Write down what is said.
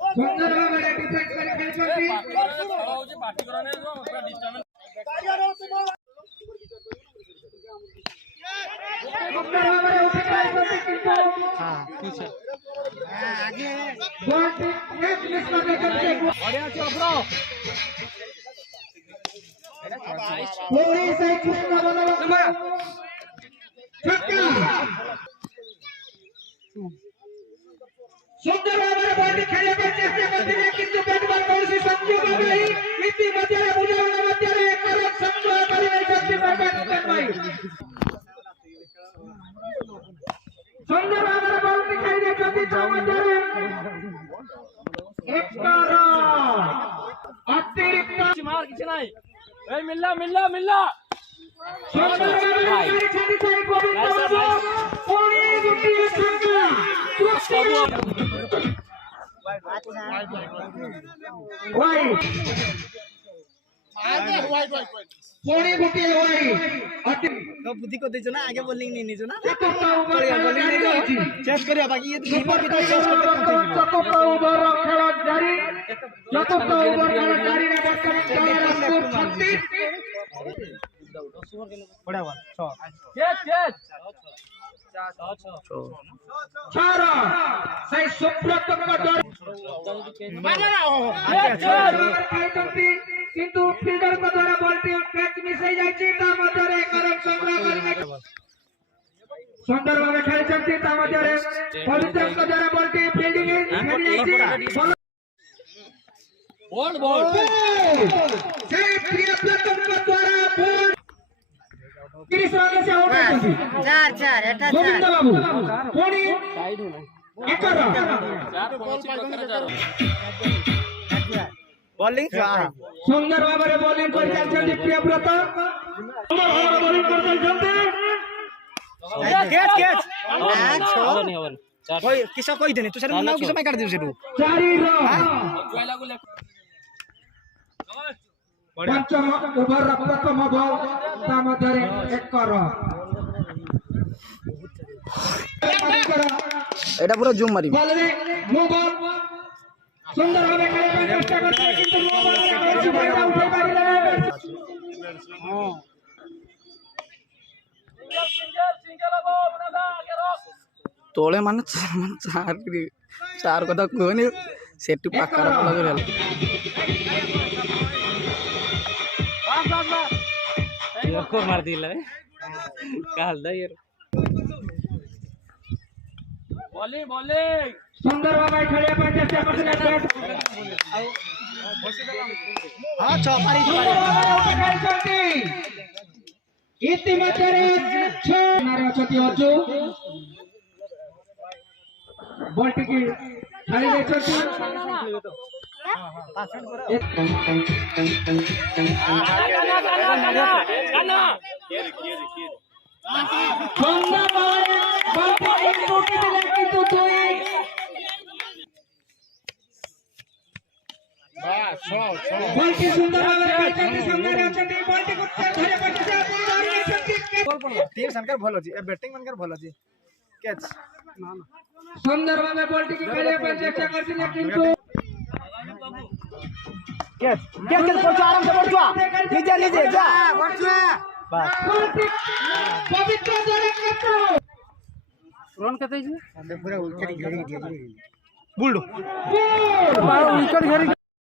সুন্দর ভাবে ডিফেন্স করে খেলছেন পার্টি করানে পুরো ডিস্টার্বেন্স সুন্দর ভাবে উঠে খেলছেন কিন্তু পিছে আগে বল এক মিস করে করতে बढ़िया चल ब्रो पूरी से कृष्ण बनवा छक्का सुंदर भावे बॉडी खेलने का चेष्टा करते हैं किंतु बैट बॉल कौन-सी संयोग हो गई इतनी मध्य बुझाने मध्य एक और संयोग कर नहीं सकती बैट भाई सुंदर भावे बॉडी खेलने का चेष्टा मध्य एक और अतिरिक्त मार किछ নাই এই মিল্লা सुंदर भावे छाड़ी छाड़ी गोविंद पूरी गुटी छक्का वाइड पूरी गुटी वाइड तो बुद्धि को देजो ना आगे बॉलिंग नहीं नीजो ना चतुर्थ ओवर बॉलिंग नहीं जाओ चेस करिया बाकी ये तो चेस करते चतुर्थ ओवर खेला जारी चतुर्थ ओवर खेला जारी रे बर्तमान 36 बड़ा बॉल 6 कैच चार सही सुब्रत का डर किंतु फील्डर को द्वारा बॉलटी कैच मिस हो जायछि ता मध्यरे करन संग्रह करने सुंदर भावे खेलछन्ति ता मध्यरे पवित्र को द्वारा बॉलटी फील्डिंग बॉल से प्रियव्रत को द्वारा बॉल 30 रन से आउट होती चार एटा गोविंद बाबू कोणी एकर बॉलिंग सुंदर भावे बॉलिंग कर चलछन्ति प्रियव्रत सुंदर भावे बॉलिंग कर चलछन्ति कैच कोई किसा कोई देने तू सर नाउ किसा मैं काट दियो सेटू 4 रन पंचम ओवर प्रथम बॉल ता मध्यरे एक रन एटा पूरा जूम मारी बॉल रे नो बॉल सुंदर भावे खेलने चेष्टा करते किंतु नो बॉल रे कौन फायदा उठा पारिले सिंगल अब बना आगे रोक तोळे मान चार कथा कहनी सेटू पक्का लगे को मार दिला काल दा यार बॉलिंग सुंदर भावे खेलिया पर चेष्टा करते बैट हां चौपारी खेलछन्ति इतिमध्यरे 6 मारे अछति अजु बॉल टिकी खेली देछन्ति टीम संकर भल अछि बैटिंग मनकर भल अछि कैच सुंदर भावे बॉल टिकी खेलिया पर चेष्टा करथिले किंतु कैच पहुंचो आराम से पहुंचो लीजिए जा पहुंचो बस पवित्र जले कतो रन कते छै पूरा विकेट घेरी दिया बुल्ड विकेट घेरी